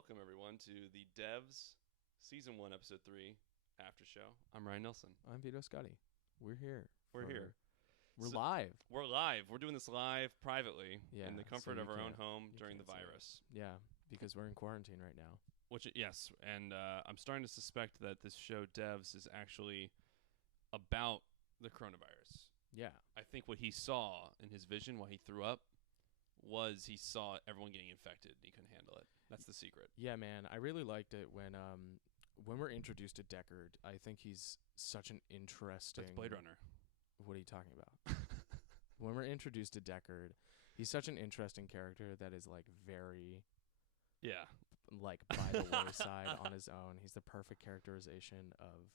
Welcome, everyone, to the Devs Season 1, Episode 3 After Show. I'm Ryan Nelson. I'm Vito Scotti. We're here. We're here. We're So- live. We're live. We're doing this live privately Yeah, in the so comfort you of our own can't- home you during the can't see it. virus. Yeah, because we're in quarantine right now. Yes, and I'm starting to suspect that this show, Devs, is actually about the coronavirus. Yeah. I think what he saw in his vision while he threw up was he saw everyone getting infected and he couldn't handle it. That's the secret. Yeah, man. I really liked it when we're introduced to Deckard. I think he's such an interesting That's Blade Runner. What are you talking about? When we're introduced to Deckard, he's such an interesting character that is like very Yeah. like by the wayside on his own. He's the perfect characterization of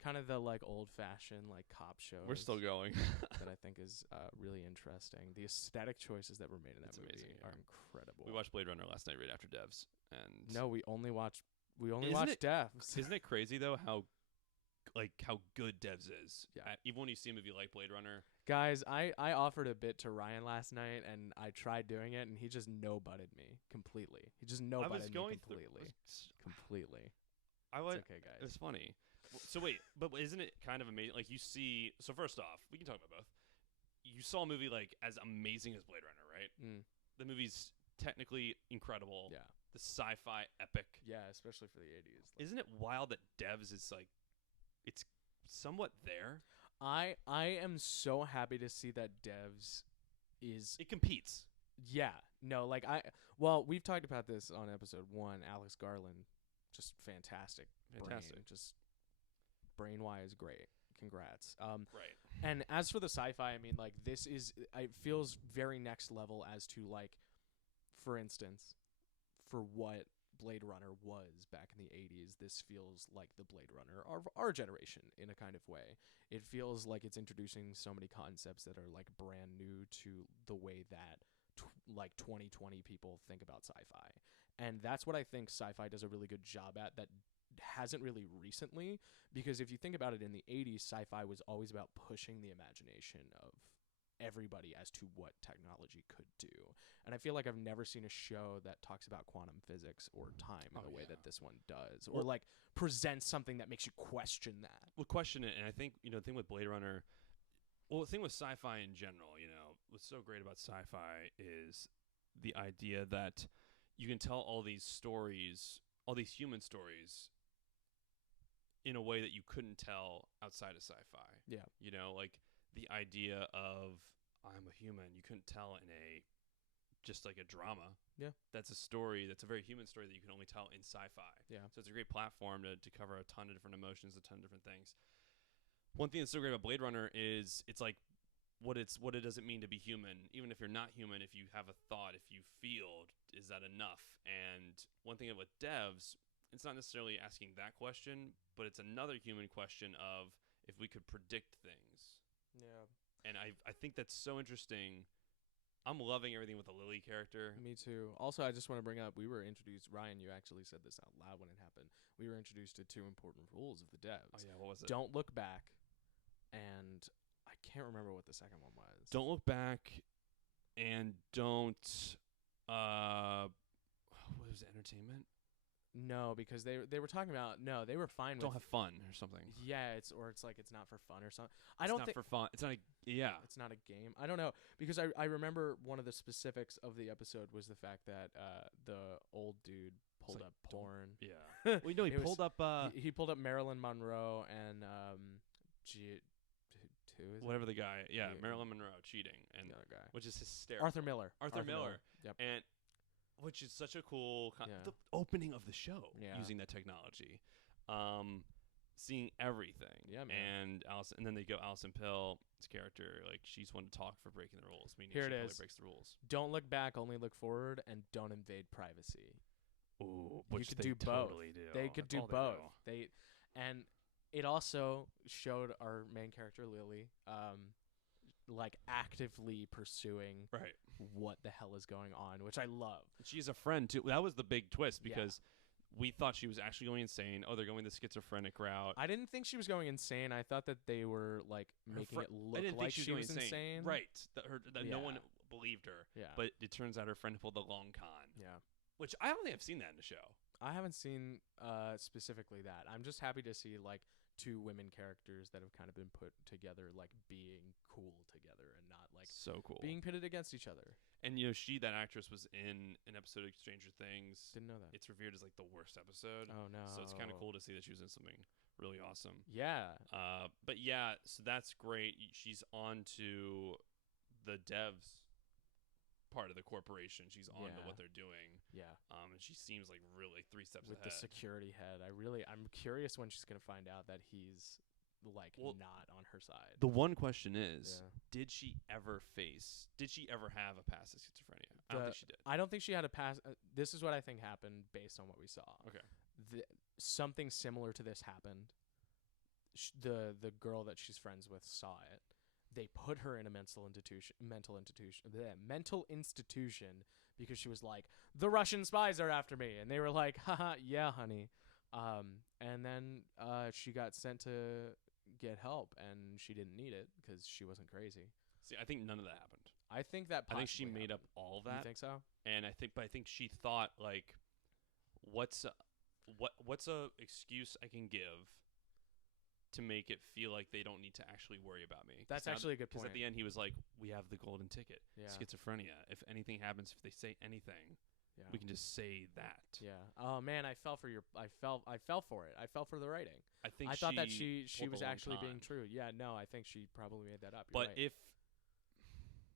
kind of the like old-fashioned like cop shows. We're still going. That I think is really interesting. The aesthetic choices that were made in that It's movie amazing, are yeah. incredible. We watched Blade Runner last night right after Devs. And No, we only watched Isn't watched it- Devs. Isn't it crazy though how good Devs is? Yeah. Even when you see a movie like Blade Runner, Guys, I offered a bit to Ryan last night and I tried doing it and he just no-butted me completely. He just I no-butted was me going completely. Completely. I It's was. okay, guys. It was funny. So wait, but isn't it kind of amazing? Like you see. So first off, we can talk about both. You saw a movie like as amazing as Blade Runner, right? Mm, The movie's technically incredible. yeah. The sci-fi epic. Yeah, especially for the 80s. Isn't it wild that Devs is like, it's somewhat there. I am so happy to see that Devs is It competes. yeah. No, like we've talked about this on episode 1. Alex Garland, just fantastic. Fantastic. Brain, just brain-wise great. Congrats. Right. And as for the sci-fi, I mean, like it feels very next level as to like, for instance, for what Blade Runner was back in the 80s, this feels like the Blade Runner of our generation in a kind of way. It feels like it's introducing so many concepts that are like brand new to the way that like 2020 people think about sci-fi. And that's what I think sci-fi does a really good job at that hasn't really recently, because if you think about it, in the 80s sci-fi was always about pushing the imagination of everybody as to what technology could do. And I feel like I've never seen a show that talks about quantum physics or time in the way that this one does, or like presents something that makes you question that. Well, question it, and I think the thing with Blade Runner, well, the thing with sci-fi in general, what's so great about sci-fi is the idea that you can tell all these stories, all these human stories, in a way that you couldn't tell outside of sci-fi. Yeah. Like the idea of I'm a human, you couldn't tell in just like a drama. Yeah. That's a story, that's a very human story that you can only tell in sci-fi. Yeah. So it's a great platform to cover a ton of different emotions, a ton of different things. One thing that's so great about Blade Runner is it's like what it does it mean to be human. Even if you're not human, if you have a thought, if you feel, is that enough? And one thing with Devs, it's not necessarily asking that question, but it's another human question of if we could predict things. Yeah. And I think that's so interesting. I'm loving everything with the Lily character. Me too. Also, I just want to bring up, we were introduced, Ryan, you actually said this out loud when it happened. We were introduced to 2 important rules of the devs. Oh yeah, what was it? Don't look back, and I can't remember what the second one was. Don't look back, and don't. What was it, entertainment? No, because they were talking about, no, they were fine Don't with have fun or something. yeah, it's like it's not for fun or something. It's not for fun. It's not a it's not a game. I don't know, because I remember one of the specifics of the episode was the fact that the old dude pulled like, up porn. Yeah. Well, he It was- pulled up He pulled up Marilyn Monroe and who is whatever the guy. Yeah, Yeah. Marilyn Monroe cheating, it? and the other guy? which is hysterical. Arthur Miller. Arthur Miller. Yep. And which is such a cool Yeah. the opening of the show Yeah. using that technology. Seeing everything. Yeah, man. And Allison, and then they go Allison Pill's character, like she's one to talk for breaking the rules, meaning Here she it probably is. breaks the rules. Don't look back, only look forward, and don't invade privacy. Ooh, You which could they do both. totally do. They could That's do all both. And it also showed our main character Lily, like actively pursuing Right. what the hell is going on, which I love. She's a friend too. That was the big twist because we thought she was actually going insane. Oh, they're going the schizophrenic route. I didn't think she was going insane. I thought that they were like making it look I didn't like think she was insane. Right. That no Yeah. one believed her. Yeah. But it turns out her friend pulled the long con. Yeah. which I don't think I've seen that in the show. I haven't seen specifically that. I'm just happy to see like two women characters that have kind of been put together, like being cool together and not like So cool. being pitted against each other. And that actress was in an episode of Stranger Things. Didn't know that. It's revered as like the worst episode. Oh no. So it's kind of cool to see that she was in something really awesome. Yeah. But yeah, so that's great. She's on to the devs part of the corporation. She's on to Yeah. what they're doing. Yeah. And she seems like really 3 steps With ahead. the security head. I'm curious when she's gonna find out that he's like not on her side. The one question is, Yeah. did she ever have a past of schizophrenia? I don't think she did. I don't think she had a pass. This is what I think happened based on what we saw. Okay. Something similar to this happened. The girl that she's friends with saw it. They put her in a mental institution because she was like, the Russian spies are after me, and they were like, haha, yeah, honey. And then she got sent to get help, and she didn't need it because she wasn't crazy. See, I think none of that happened. I think that. I think she possibly made up happened. all You that, think so? and I think she thought like, what's a excuse I can give to make it feel like they don't need to actually worry about me. That's actually a good Because point. at the end he was like, we have the golden ticket. Yeah. Schizophrenia. If anything happens, if they say anything, Yeah. we can just say that. Yeah. Oh man, I fell for it. I fell for the writing. I thought that she pulled was a long actually being con. true. Yeah. No, I think she probably made that up. You're But right.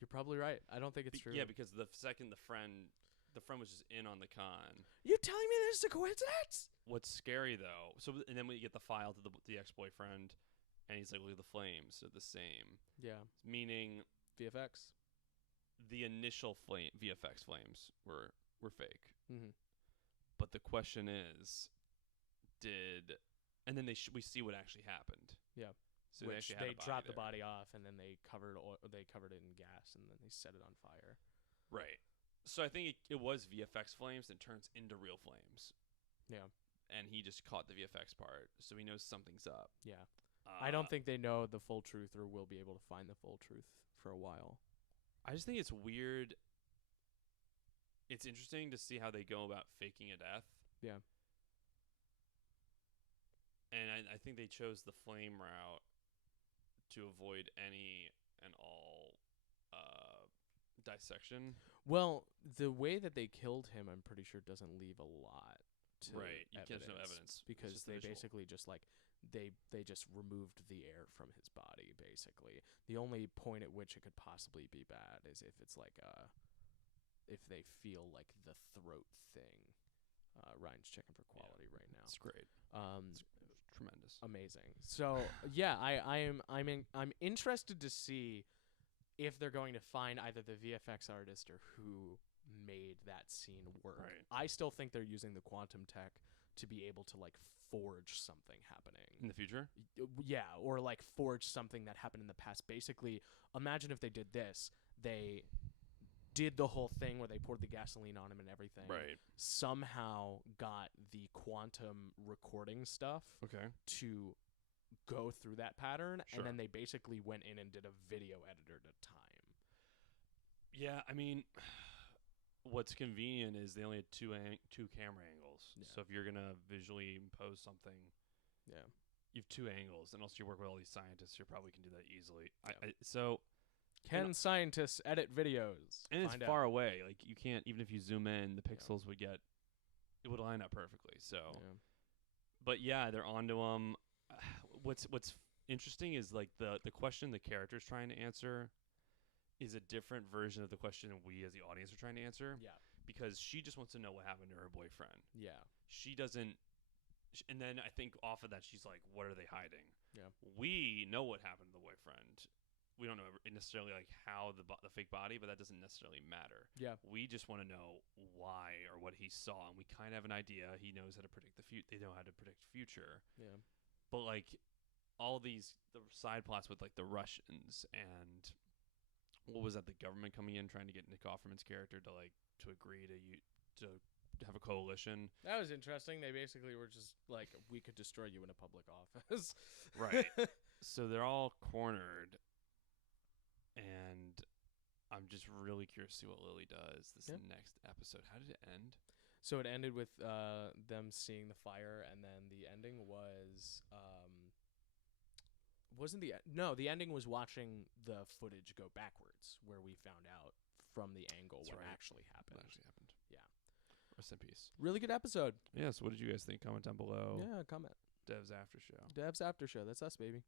You're probably right. I don't think it's true. yeah, because the second the friend was just in on the con. You telling me this is a coincidence? What's scary though, and then we get the file to the ex-boyfriend, and he's like, look at the flames, they're the same. Yeah. Meaning VFX. the initial VFX flames were fake. Mm-hmm. But the question is, and then we see what actually happened. Yeah. So Which they dropped the body body off, and then they covered it in gas, and then they set it on fire. there. Right. So I think it was VFX flames that turns into real flames. Yeah. And he just caught the VFX part, so he knows something's up. Yeah. I don't think they know the full truth or will be able to find the full truth for a while. I just think it's weird. It's interesting to see how they go about faking a death. Yeah. And I think they chose the flame route to avoid any and all dissection. Well, the way that they killed him, I'm pretty sure, doesn't leave a lot to Right. There's no evidence. It's because just the they visual. basically just like they just removed the air from his body. Basically, the only point at which it could possibly be bad is if it's like if they feel like the throat thing. Ryan's checking for quality right now. It's great. It's tremendous. Amazing. So yeah, I'm interested to see if they're going to find either the VFX artist or who made that scene work. Right. I still think they're using the quantum tech to be able to like forge something happening. In the future? Yeah, or like forge something that happened in the past. Basically, imagine if they did this. They did the whole thing where they poured the gasoline on him and everything. Right. Somehow got the quantum recording stuff Okay. to go through that pattern, Sure. and then they basically went in and did a video editor at a time. Yeah, I mean, what's convenient is they only had two camera angles. Yeah. So if you're gonna visually impose something, Yeah. you have two angles, and also you work with all these scientists. You probably can do that easily. Yeah. So Can scientists edit videos? and it's Find far out. away. Like you can't, even if you zoom in, the pixels it would line up perfectly. So, Yeah. but yeah, they're onto them. What's interesting is like the question the character's trying to answer is a different version of the question we as the audience are trying to answer. Yeah. Because she just wants to know what happened to her boyfriend. Yeah. She doesn't, and then I think off of that she's like, what are they hiding? Yeah. We know what happened to the boyfriend. We don't know necessarily like how the fake body, but that doesn't necessarily matter. Yeah. We just want to know why or what he saw, and we kind of have an idea. He knows how to predict the future. They know how to predict the future. Yeah. But like all the side plots with like the Russians and what was that? The government coming in trying to get Nick Offerman's character to agree to have a coalition. That was interesting. They basically were just like, we could destroy you in a public office. Right. So they're all cornered, and I'm just really curious to see what Lily does this Yeah. next episode. How did it end? So it ended with them seeing the fire, and then the ending was wasn't the ending was watching the footage go backwards, where we found out from the angle That's what right. actually happened. What actually happened. Yeah. Rest in peace. Really good episode. Yeah, so what did you guys think? Comment down below. Yeah, comment. Devs After Show. Devs After Show. That's us, baby.